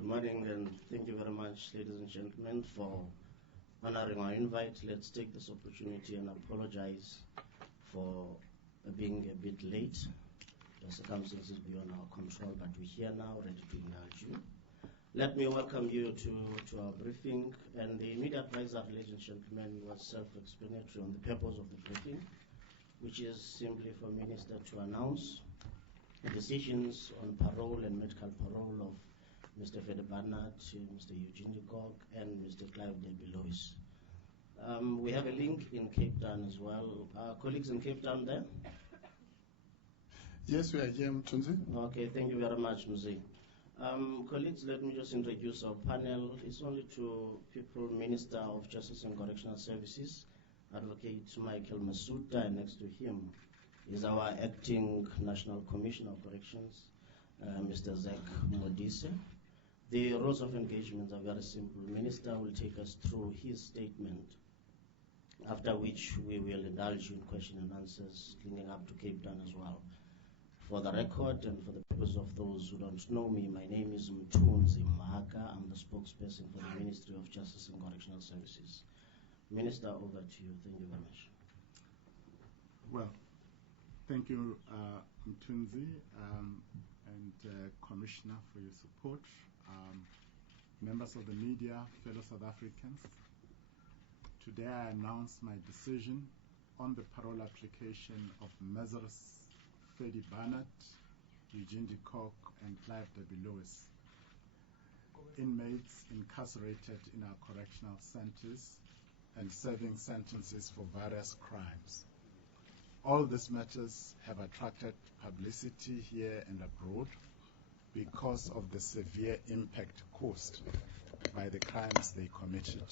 Good morning, and thank you very much, ladies and gentlemen, for honoring our invite. Let's take this opportunity and apologize for being a bit late. The circumstances beyond our control, but we're here now, ready to indulge you. Let me welcome you to our briefing. And the immediate advisor, ladies and gentlemen, was self-explanatory on the purpose of the briefing, which is simply for Minister to announce the decisions on parole and medical parole of Mr. Fede Barnard, Mr. Eugene Gog, and Mr. Clive Debi-Lewis. We have a link in Cape Town as well. Colleagues in Cape Town there? Yes, we are here, Mtunzi. Okay, thank you very much, Muzi. Colleagues, let me just introduce our panel. It's only two people: Minister of Justice and Correctional Services, Advocate Michael Masutha, and next to him is our Acting National Commissioner of Corrections, Mr. Zach Modise. The rules of engagement are very simple. The Minister will take us through his statement, after which we will indulge you in question and answers leading up to Cape Town as well. For the record and for the purpose of those who don't know me, my name is Mtunzi Mahaka. I'm the spokesperson for the Ministry of Justice and Correctional Services. Minister, over to you. Thank you very much. Well, thank you, Mtunzi, and Commissioner, for your support. Members of the media, fellow South Africans, today I announce my decision on the parole application of Messrs. Fede Barnard, Eugene de Kock, and Clive Debi-Lewis, inmates incarcerated in our correctional centers and serving sentences for various crimes. All these matters have attracted publicity here and abroad because of the severe impact caused by the crimes they committed,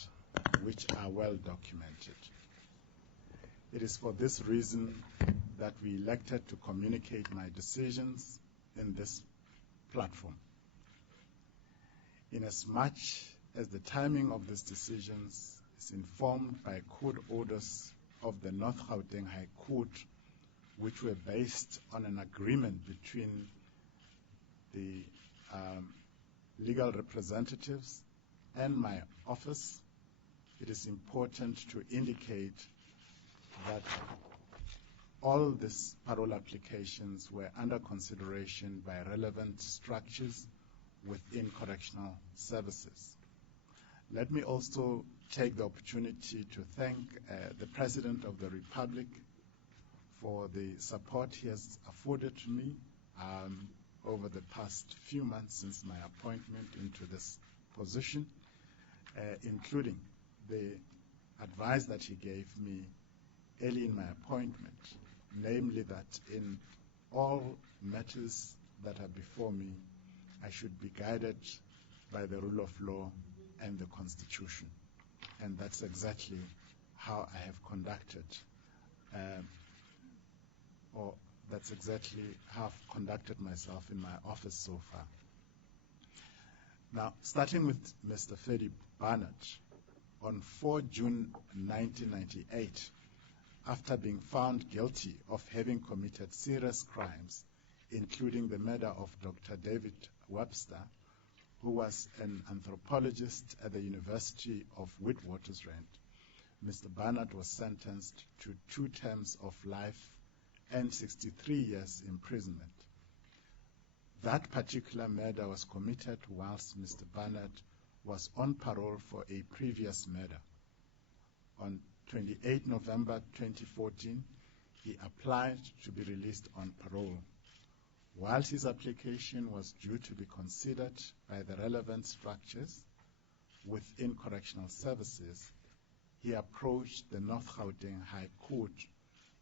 which are well documented. It is for this reason that we elected to communicate my decisions in this platform. Inasmuch as the timing of these decisions is informed by court orders of the North Gauteng High Court, which were based on an agreement between the legal representatives and my office, it is important to indicate that all these parole applications were under consideration by relevant structures within correctional services. Let me also take the opportunity to thank the President of the Republic for the support he has afforded to me over the past few months since my appointment into this position, including the advice that he gave me early in my appointment, namely that in all matters that are before me, I should be guided by the rule of law and the Constitution. And that's exactly how I have conducted, or that's exactly how I've conducted myself in my office so far. Now, starting with Mr. Fede Barnard, on 4 June 1998, after being found guilty of having committed serious crimes, including the murder of Dr. David Webster, who was an anthropologist at the University of Witwatersrand, Mr. Barnard was sentenced to 2 terms of life and 63 years imprisonment. That particular murder was committed whilst Mr. Barnard was on parole for a previous murder. On 28 November 2014, he applied to be released on parole. Whilst his application was due to be considered by the relevant structures within correctional services, he approached the North Gauteng High Court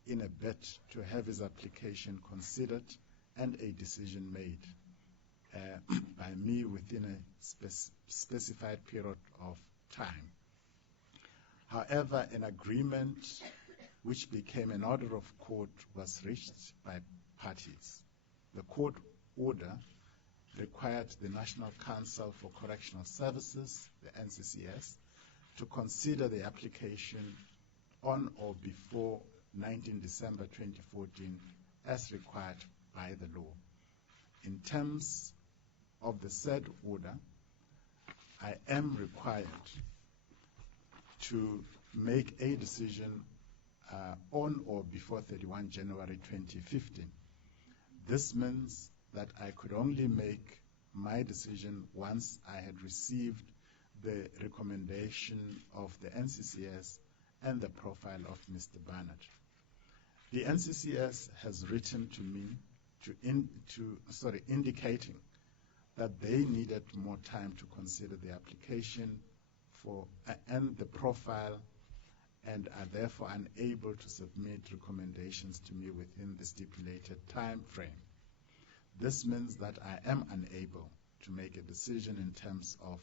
in a bid to have his application considered and a decision made by me within a specified period of time. However, an agreement which became an order of court was reached by parties. The court order required the National Council for Correctional Services, the NCCS, to consider the application on or before 19 December 2014 as required by the law. In terms of the said order, I am required to make a decision on or before 31 January 2015. This means that I could only make my decision once I had received the recommendation of the NCCS and the profile of Mr. Barnett. The NCCS has written to me indicating that they needed more time to consider the application and the profile, and are therefore unable to submit recommendations to me within the stipulated time frame. This means that I am unable to make a decision in terms of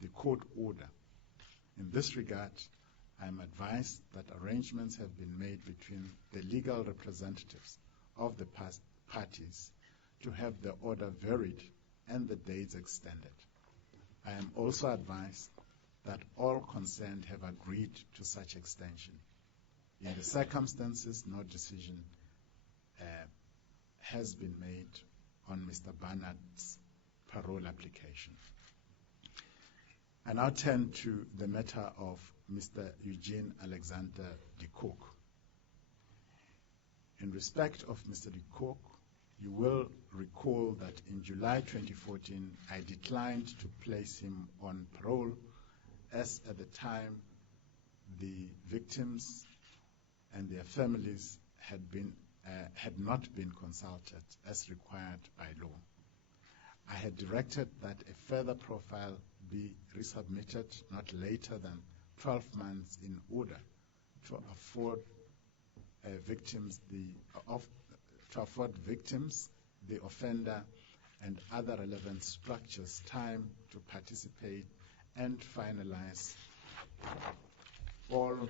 the court order. In this regard, I am advised that arrangements have been made between the legal representatives of the parties to have the order varied and the dates extended. I am also advised that all concerned have agreed to such extension. In the circumstances, no decision has been made on Mr. Barnett's parole application. I now turn to the matter of Mr. Eugene Alexander de Kock. In respect of Mr. de Kock, you will recall that in July 2014, I declined to place him on parole, as at the time the victims and their families had not been consulted as required by law. I had directed that a further profile be resubmitted not later than 12 months in order to afford victims, the offender, and other relevant structures time to participate and finalize all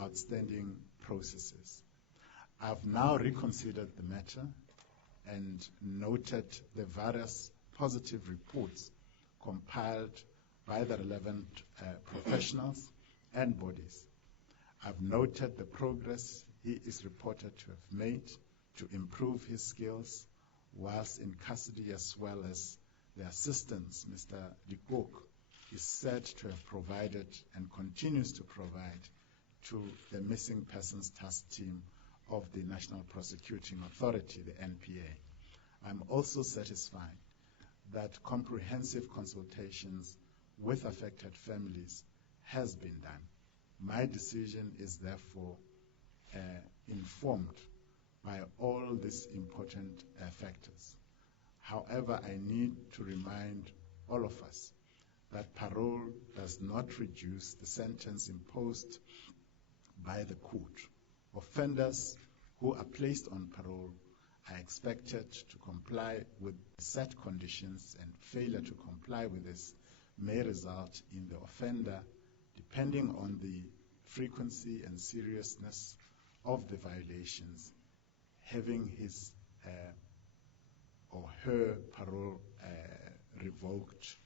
outstanding processes. I've now reconsidered the matter and noted the various positive reports compiled by the relevant professionals and bodies. I've noted the progress he is reported to have made to improve his skills whilst in custody, as well as the assistance Mr. de Kock is said to have provided and continues to provide to the Missing Persons Task Team of the National Prosecuting Authority, the NPA. I'm also satisfied that comprehensive consultations with affected families has been done. My decision is therefore informed by all these important factors. However, I need to remind all of us that parole does not reduce the sentence imposed by the court. Offenders who are placed on parole are expected to comply with set conditions, and failure to comply with this may result in the offender, depending on the frequency and seriousness of the violations, having his or her parole revoked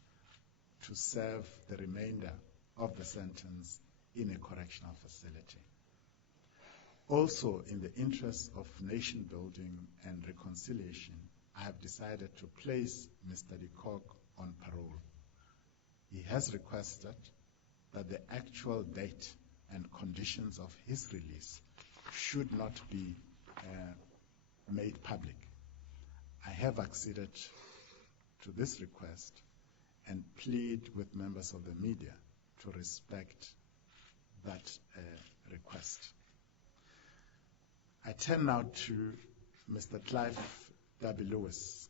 to serve the remainder of the sentence in a correctional facility. Also, in the interest of nation building and reconciliation, I have decided to place Mr. de Kock on parole. He has requested that the actual date and conditions of his release should not be made public. I have acceded to this request and plead with members of the media to respect that request. I turn now to Mr. Clive W. Lewis.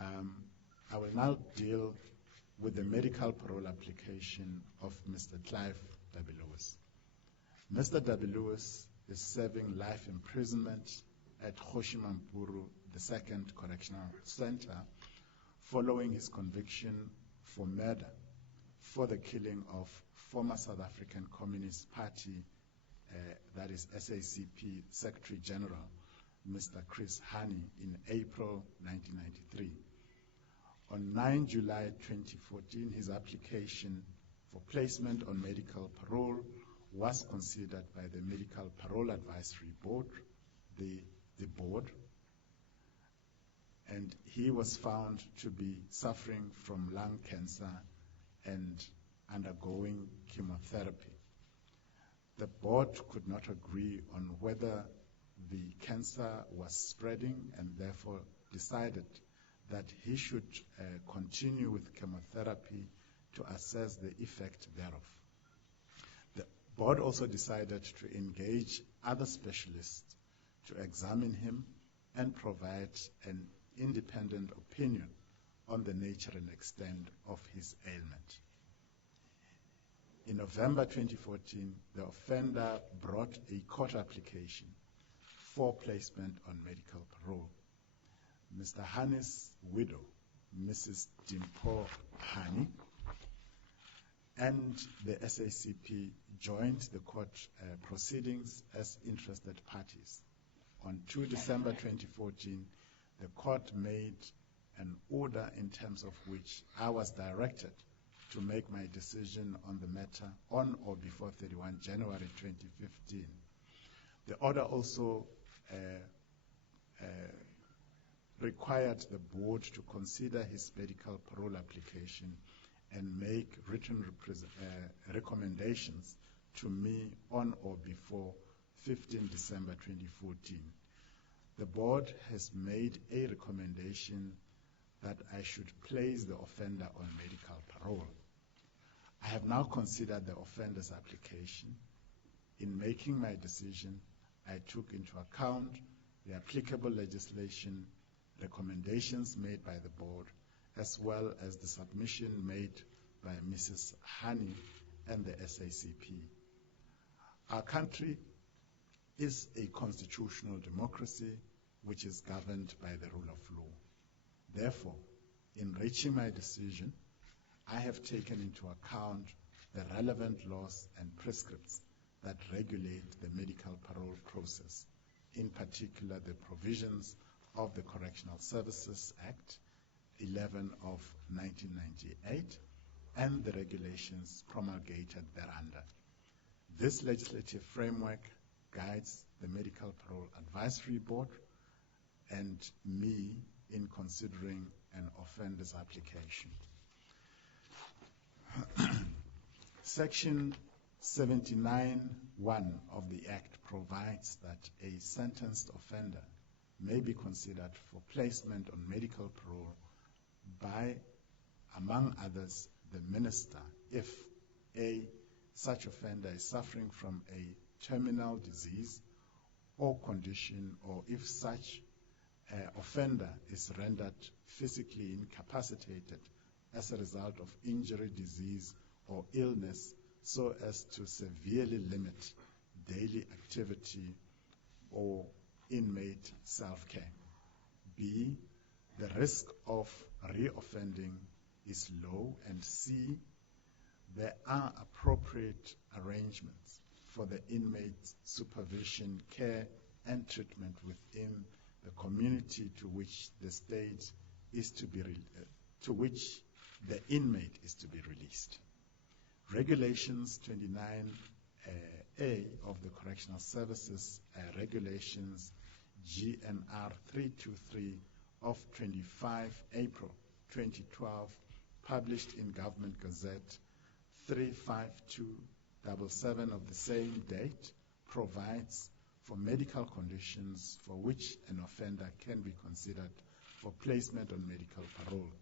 I will now deal with the medical parole application of Mr. Clive W. Lewis. Mr. W. Lewis is serving life imprisonment at Kgoshi-Mampuru, the Second Correctional Center, following his conviction for murder for the killing of former South African Communist Party, that is SACP Secretary General, Mr. Chris Hani, in April 1993. On 9 July 2014, his application for placement on medical parole was considered by the Medical Parole Advisory Board, the board, and he was found to be suffering from lung cancer and undergoing chemotherapy. The board could not agree on whether the cancer was spreading and therefore decided that he should continue with chemotherapy to assess the effect thereof. The board also decided to engage other specialists to examine him and provide an independent opinion on the nature and extent of his ailment. In November 2014, the offender brought a court application for placement on medical parole. Mr. Hani's widow, Mrs. Dimpo Hani, and the SACP joined the court proceedings as interested parties. On 2 December 2014, the court made an order in terms of which I was directed to make my decision on the matter on or before 31 January 2015. The order also required the board to consider his medical parole application and make written recommendations to me on or before 15 December 2014. The board has made a recommendation that I should place the offender on medical parole. I have now considered the offender's application. In making my decision, I took into account the applicable legislation, recommendations made by the board, as well as the submission made by Mrs. Hani and the SACP. Our country is a constitutional democracy which is governed by the rule of law. Therefore, in reaching my decision, I have taken into account the relevant laws and prescripts that regulate the medical parole process, in particular the provisions of the Correctional Services Act 11 of 1998 and the regulations promulgated thereunder. This legislative framework guides the Medical Parole Advisory Board and me in considering an offender's application. Section 79(1) of the Act provides that a sentenced offender may be considered for placement on medical parole by, among others, the minister if A, such offender is suffering from a terminal disease or condition, or if such offender is rendered physically incapacitated as a result of injury, disease, or illness so as to severely limit daily activity or inmate self-care. B, the risk of reoffending is low, and C, there are appropriate arrangements for the inmate's supervision, care, and treatment within the community to which the state is to be to which the inmate is to be released. Regulations 29A of the Correctional Services Regulations GNR 323 of 25 April 2012, published in Government Gazette 35277 of the same date, provides for medical conditions for which an offender can be considered for placement on medical parole.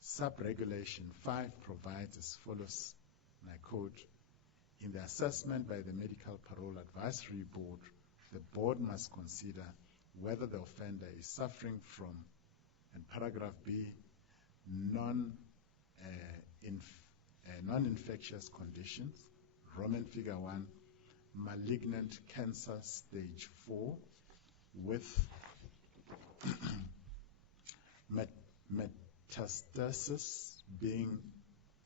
Sub-Regulation 5 provides as follows, and I quote, in the assessment by the Medical Parole Advisory Board, the board must consider whether the offender is suffering from, and paragraph B, non-infectious conditions, Roman figure 1, malignant cancer stage 4 with metastasis being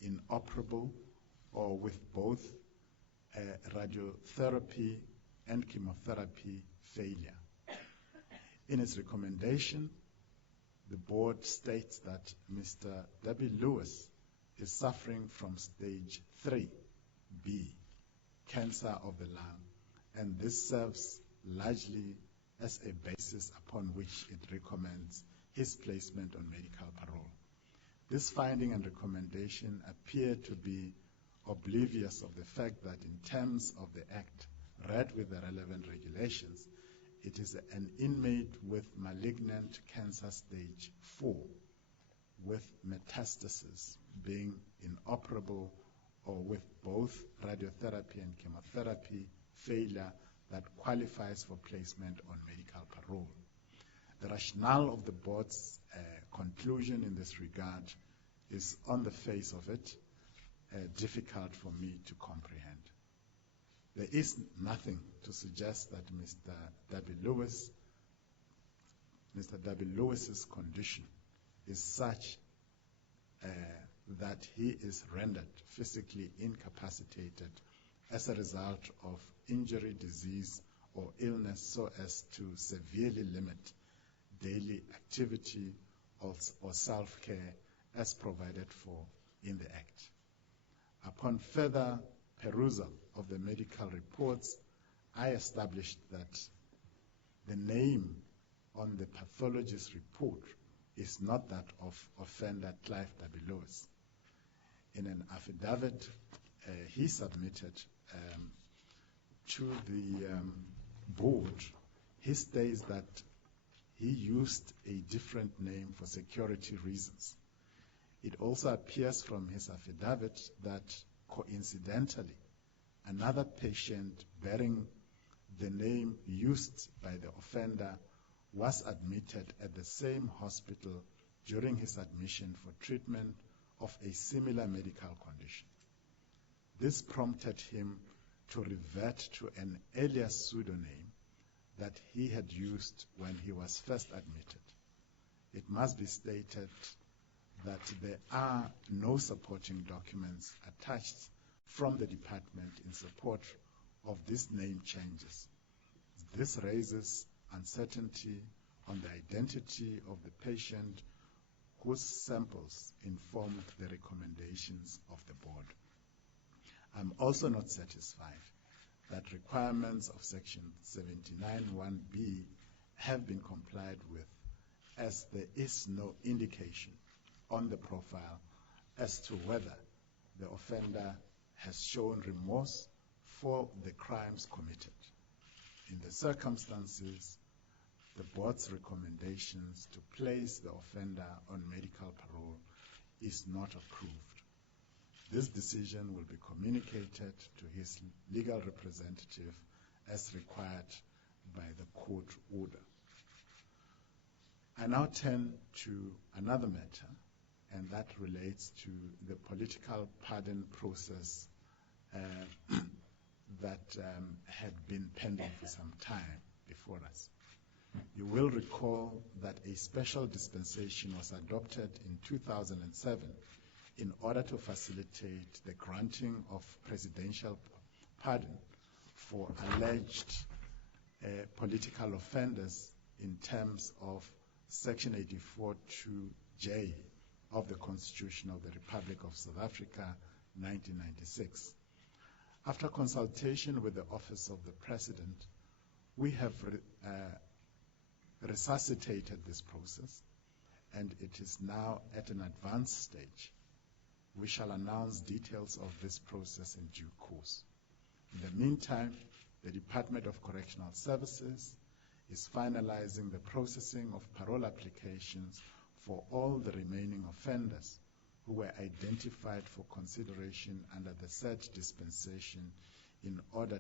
inoperable, or with both radiotherapy and chemotherapy failure. In its recommendation, the board states that Mr. W. Lewis is suffering from stage 3B, cancer of the lung, and this serves largely as a basis upon which it recommends his placement on medical parole. This finding and recommendation appear to be oblivious of the fact that in terms of the Act, read with the relevant regulations, it is an inmate with malignant cancer stage 4, with metastasis being inoperable or with both radiotherapy and chemotherapy failure that qualifies for placement on medical parole. The rationale of the board's conclusion in this regard is, on the face of it, difficult for me to comprehend. There is nothing to suggest that Mr. Lewis's condition is such that he is rendered physically incapacitated as a result of injury, disease, or illness so as to severely limit daily activity or self-care as provided for in the Act. Upon further perusal of the medical reports, I established that the name on the pathologist's report is not that of offender Clive Lewis. In an affidavit he submitted to the board, he states that he used a different name for security reasons. It also appears from his affidavit that, coincidentally, another patient bearing the name used by the offender was admitted at the same hospital during his admission for treatment of a similar medical condition. This prompted him to revert to an earlier pseudonym that he had used when he was first admitted. It must be stated that there are no supporting documents attached from the department in support of these name changes. This raises uncertainty on the identity of the patient whose samples informed the recommendations of the board. I'm also not satisfied that requirements of Section 79(1)(b) have been complied with, as there is no indication on the profile as to whether the offender has shown remorse for the crimes committed. In the circumstances, the board's recommendations to place the offender on medical parole is not approved. This decision will be communicated to his legal representative as required by the court order. I now turn to another matter, and that relates to the political pardon process that had been pending for some time before us. You will recall that a special dispensation was adopted in 2007 in order to facilitate the granting of presidential pardon for alleged political offenders in terms of Section 84(2)(j) of the Constitution of the Republic of South Africa, 1996. After consultation with the Office of the President, we have resuscitated this process, and it is now at an advanced stage. We shall announce details of this process in due course. In the meantime, the Department of Correctional Services is finalizing the processing of parole applications for all the remaining offenders who were identified for consideration under the said dispensation in order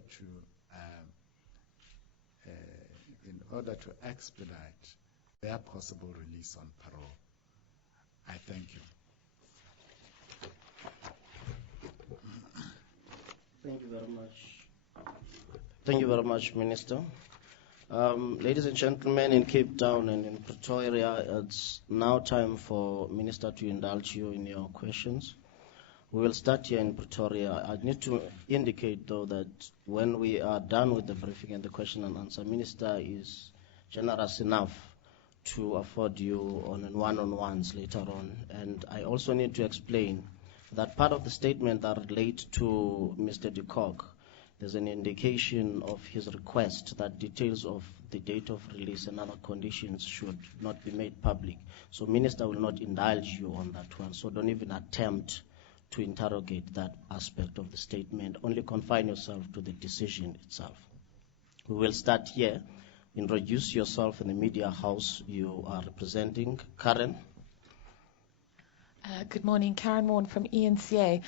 to expedite their possible release on parole. I thank you. Thank you very much. Thank you very much, Minister. Ladies and gentlemen, in Cape Town and in Pretoria, it's now time for Minister to indulge you in your questions. We will start here in Pretoria. I need to indicate, though, that when we are done with the briefing and the question and answer, Minister is generous enough to afford you on one-on-ones later on. And I also need to explain that part of the statement that relates to Mr. de Kock there's an indication of his request that details of the date of release and other conditions should not be made public. So Minister will not indulge you on that one. So don't even attempt to interrogate that aspect of the statement. Only confine yourself to the decision itself. We will start here. Introduce yourself in the media house you are representing. Karen. Good morning, Karen Warren from ENCA.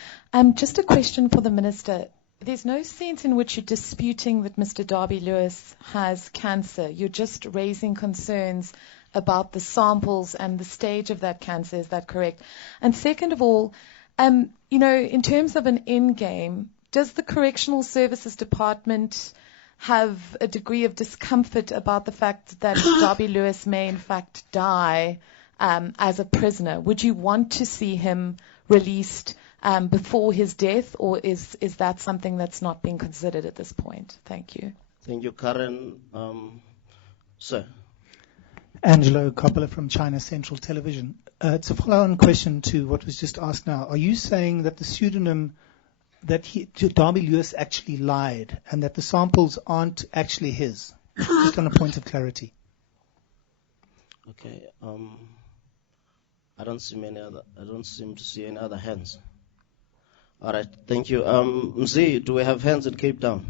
Just a question for the Minister. There's no sense in which you're disputing that Mr. Darby Lewis has cancer. You're just raising concerns about the samples and the stage of that cancer. Is that correct? And second of all, in terms of an end game, does the Correctional Services Department have a degree of discomfort about the fact that Darby Lewis may in fact die as a prisoner? Would you want to see him released before his death, or is that something that's not being considered at this point? Thank you. Thank you, Karen. Sir. Angelo Coppola from China Central Television. It's a follow-on question to what was just asked now. Are you saying that the pseudonym that Darby Lewis actually lied and that the samples aren't actually his? Just on a point of clarity. Okay. I don't seem to see any other hands. All right. Thank you. Mzee, do we have hands in Cape Town?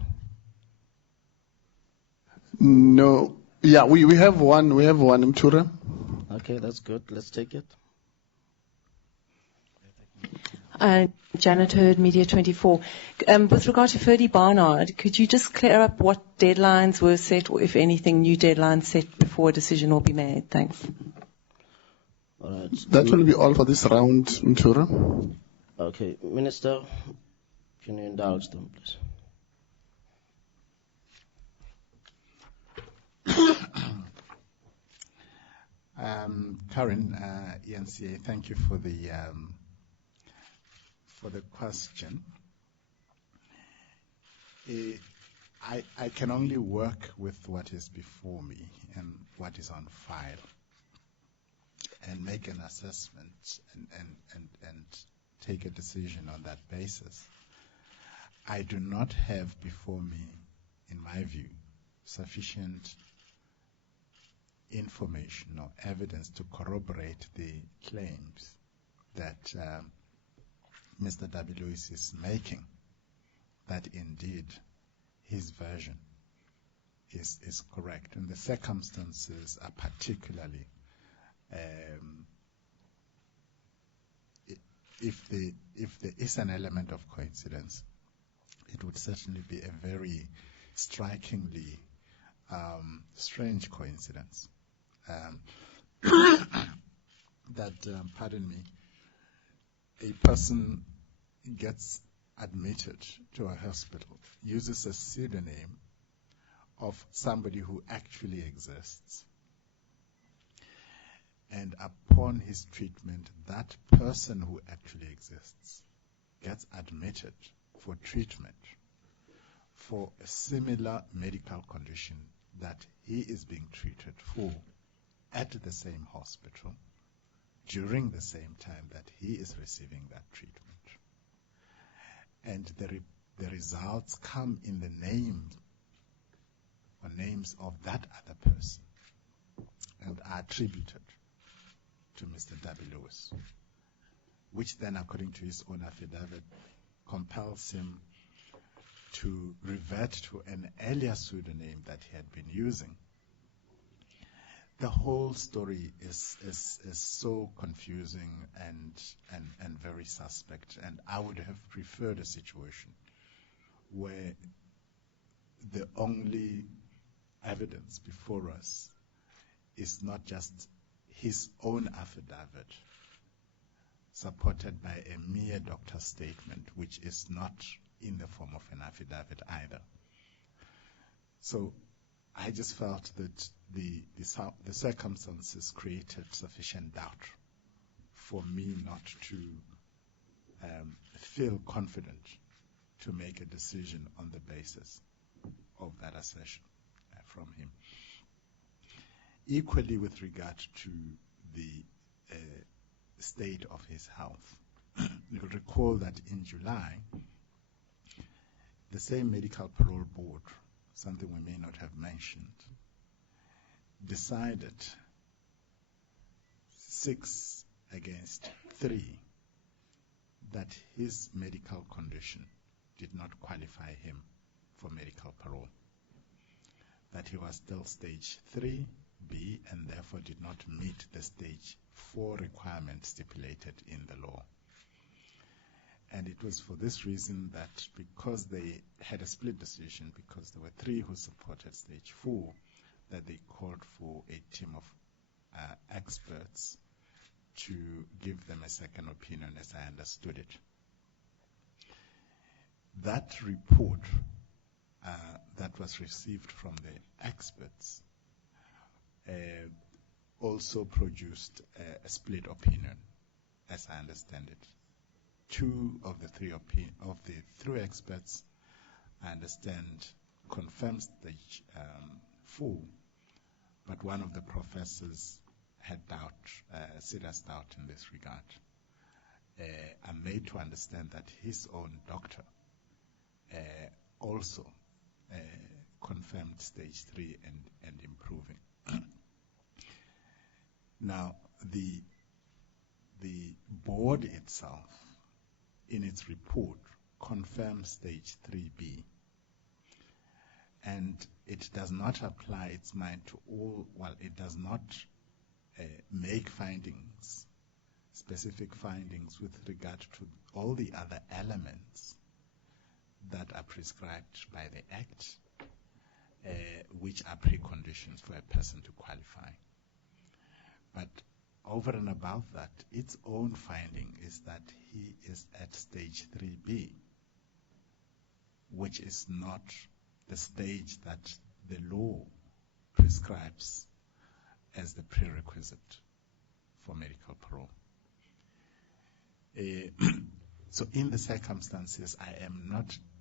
No. Yeah, we have one. We have one in Mtura. Okay, that's good. Let's take it. Janet Hurd, Media 24. With regard to Ferdy Barnard, could you just clear up what deadlines were set, or if anything, new deadlines set before a decision will be made? Thanks. All right. That will be all for this round, Mtura. Okay. Minister, can you indulge them, please? Karen, ENCA, thank you for the question. I can only work with what is before me and what is on file, and make an assessment and take a decision on that basis. I do not have before me, in my view, sufficient information or evidence to corroborate the claims that Mr. W. Lewis is making, that indeed his version is correct. And the circumstances are particularly, if there is an element of coincidence, it would certainly be a very strikingly strange coincidence. That, pardon me, a person gets admitted to a hospital, uses a pseudonym of somebody who actually exists, and upon his treatment, that person who actually exists gets admitted for treatment for a similar medical condition that he is being treated for at the same hospital during the same time that he is receiving that treatment. And the results come in the name or names of that other person and are attributed to Mr. W. Lewis, which then, according to his own affidavit, compels him to revert to an earlier pseudonym that he had been using. The whole story is so confusing and very suspect, and I would have preferred a situation where the only evidence before us is not just his own affidavit, supported by a mere doctor's statement, which is not in the form of an affidavit either. So I just felt that the circumstances created sufficient doubt for me not to feel confident to make a decision on the basis of that assertion from him. Equally, with regard to the state of his health, you'll recall that in July, the same medical parole board, something we may not have mentioned, decided 6 against 3 that his medical condition did not qualify him for medical parole, that he was still stage 3B and therefore did not meet the stage 4 requirement stipulated in the law. And it was for this reason that because they had a split decision, because there were 3 who supported stage 4, that they called for a team of experts to give them a second opinion, as I understood it. That report that was received from the experts also produced a split opinion, as I understand it. 2 of the 3 experts, I understand, confirmed stage 4, but one of the professors had doubt, serious doubt in this regard. I'm made to understand that his own doctor also confirmed stage 3 and improving. Now, the board itself, in its report, confirms stage 3B, and it does not apply its mind to all, well, it does not make findings, specific findings with regard to all the other elements that are prescribed by the Act, which are preconditions for a person to qualify. But over and above that, its own finding is that he is at stage 3B, which is not the stage that the law prescribes as the prerequisite for medical parole. So in the circumstances,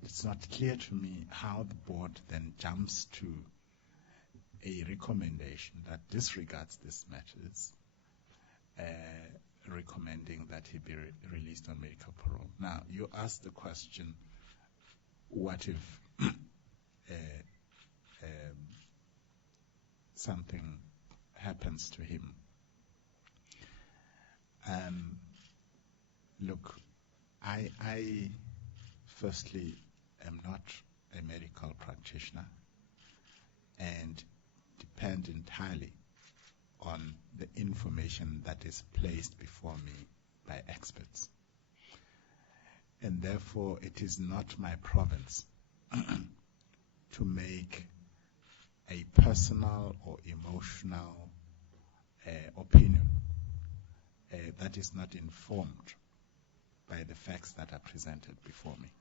it's not clear to me how the board then jumps to a recommendation that disregards these matters, recommending that he be released on medical parole. Now, you asked the question, what if something happens to him? Look, I firstly am not a medical practitioner and depend entirely on the information that is placed before me by experts. And therefore, it is not my province to make a personal or emotional opinion that is not informed by the facts that are presented before me.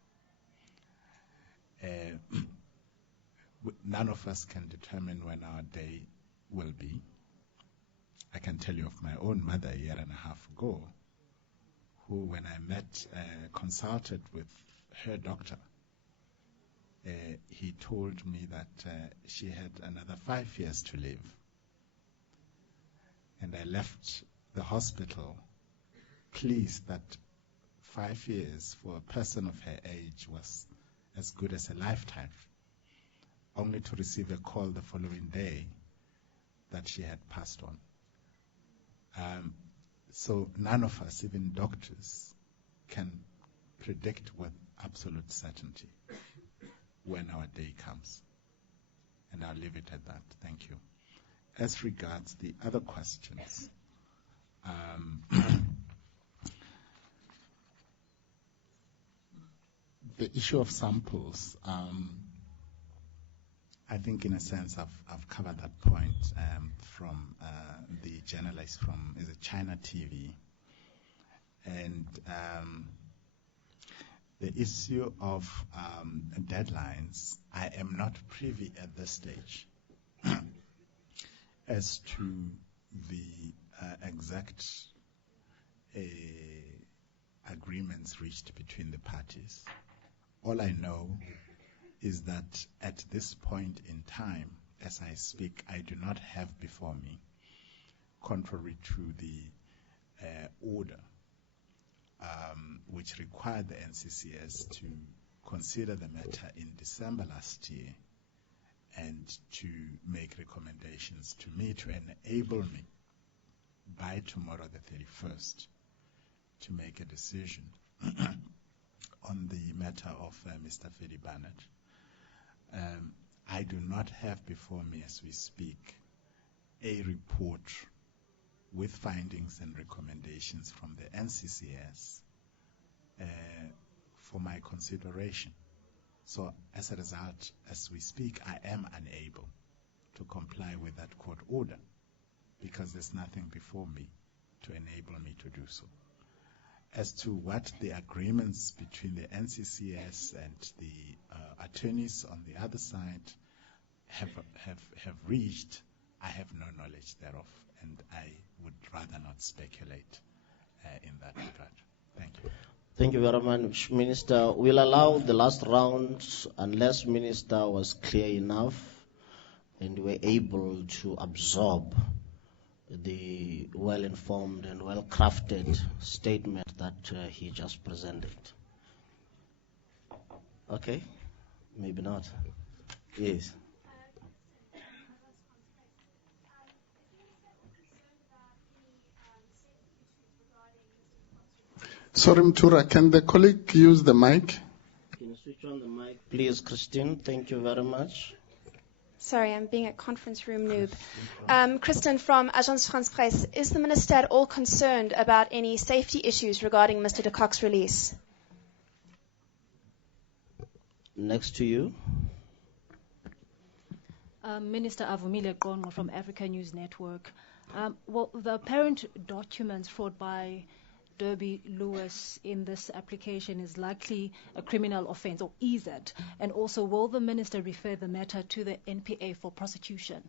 None of us can determine when our day will be. I can tell you of my own mother a year and a half ago, who, when I met, consulted with her doctor, he told me that she had another 5 years to live. And I left the hospital pleased that 5 years for a person of her age was as good as a lifetime, only to receive a call the following day that she had passed on. So none of us, even doctors, can predict with absolute certainty when our day comes. And I'll leave it at that. Thank you. As regards the other questions, the issue of samples, I think in a sense I've covered that point from the journalist from China TV. And the issue of deadlines, I am not privy at this stage as to the exact agreements reached between the parties. All I know is that at this point in time, as I speak, I do not have before me, contrary to the order which required the NCCS to consider the matter in December last year and to make recommendations to me to enable me by tomorrow the 31st to make a decision on the matter of Mr. Fedi Barnard. I do not have before me as we speak a report with findings and recommendations from the NCCS for my consideration. So as a result, as we speak, I am unable to comply with that court order because there's nothing before me to enable me to do so. As to what the agreements between the NCCS and the attorneys on the other side have reached, I have no knowledge thereof, and I would rather not speculate in that regard. Thank you. Thank you very much, Minister. We'll allow the last round unless Minister was clear enough and were able to absorb the well-informed and well-crafted statement that he just presented. Okay? Maybe not. Yes. Sorry, Mtura, can the colleague use the mic? Can you switch on the mic, please, Christine? Thank you very much. Sorry, I'm being a conference room noob. Kristen from Agence France-Presse. Is the Minister at all concerned about any safety issues regarding Mr. de Kock's release? Next to you. Minister Avumile Qonqo from Africa News Network. Well, the apparent documents fraud by Derby Lewis in this application is likely a criminal offence, or is it? And also, will the Minister refer the matter to the NPA for prosecution?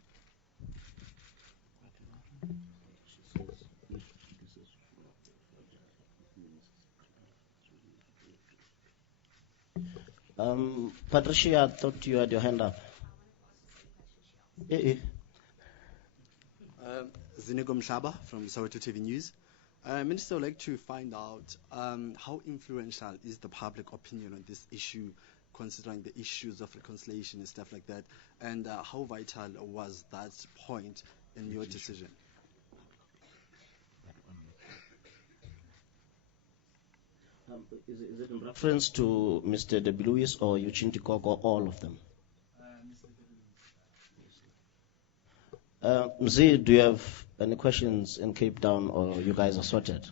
Patricia, I thought you had your hand up. Zinigo Mshaba from Soweto TV News. Minister, I would like to find out how influential is the public opinion on this issue, considering the issues of reconciliation and stuff like that, and how vital was that point in your decision? Is it in reference to Mr. De Lewis or Eugene de Kock or all of them? Mzee, do you have any questions in Cape Town, or you guys are sorted?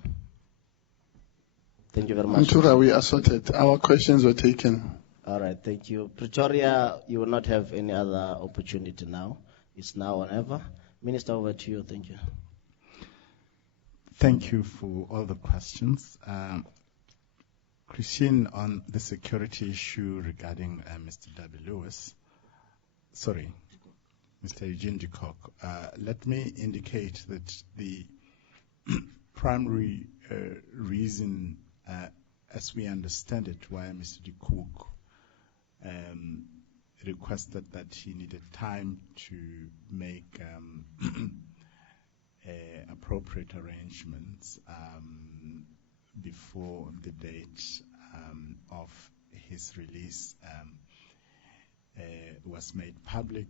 Thank you very much. Mtura, we are sorted. Our questions were taken. All right, thank you. Pretoria, you will not have any other opportunity now. It's now or never. Minister, over to you. Thank you. Thank you for all the questions. Christine, on the security issue regarding Mr. W. Lewis, Mr. Eugene de Kock, let me indicate that the primary reason, as we understand it, why Mr. de Kock requested that he needed time to make appropriate arrangements before the date of his release was made public,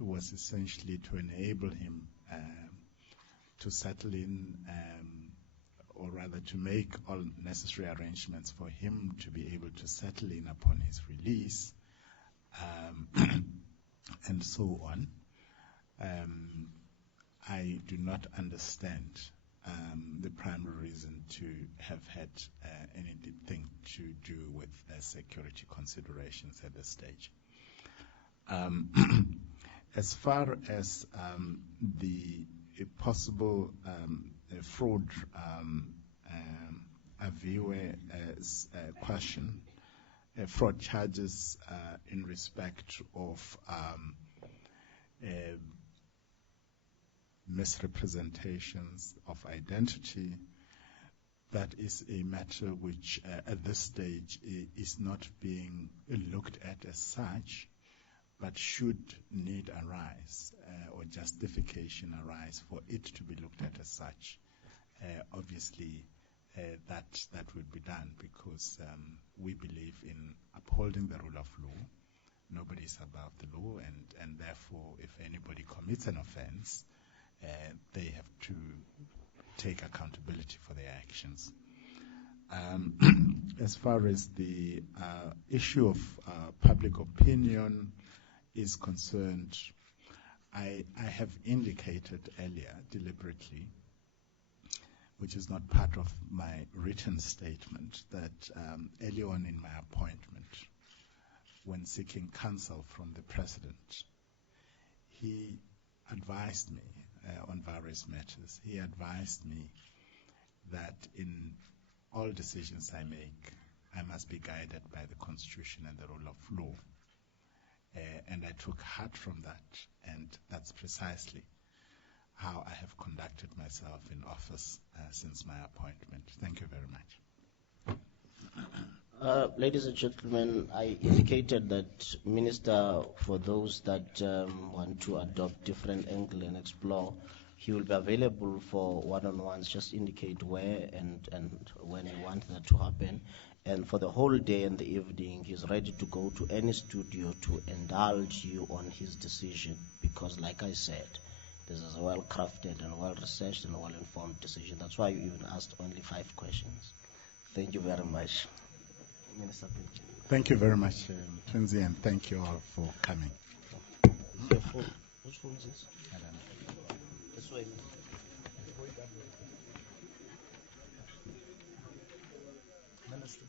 was essentially to enable him to settle in, or rather to make all necessary arrangements for him to be able to settle in upon his release, and so on. I do not understand the primary reason to have had anything to do with security considerations at this stage. As far as the possible fraud question, fraud charges in respect of misrepresentations of identity, that is a matter which at this stage is not being looked at as such, but should need arise or justification arise for it to be looked at as such. Obviously, that would be done, because we believe in upholding the rule of law. Nobody is above the law, and therefore, if anybody commits an offense, they have to take accountability for their actions. As far as the issue of public opinion is concerned, I have indicated earlier deliberately, which is not part of my written statement, that early on in my appointment, when seeking counsel from the President, he advised me on various matters. He advised me that in all decisions I make, I must be guided by the Constitution and the rule of law. And I took heart from that, and that's precisely how I have conducted myself in office since my appointment. Thank you very much. Ladies and gentlemen, I indicated that Minister, for those that want to adopt different angle and explore, he will be available for one-on-ones. Just indicate where and when you want that to happen. And for the whole day and the evening, he's ready to go to any studio to indulge you on his decision. Because like I said, this is a well-crafted and well-researched and well-informed decision. That's why you even asked only 5 questions. Thank you very much. Minister, thank you. Thank you very much, Twinsie, and thank you all for coming. Your phone. Which phone is this? I don't know. This way. Minister.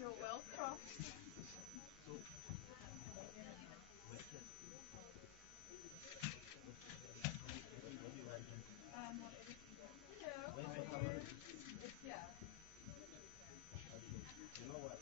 You're welcome. You know what?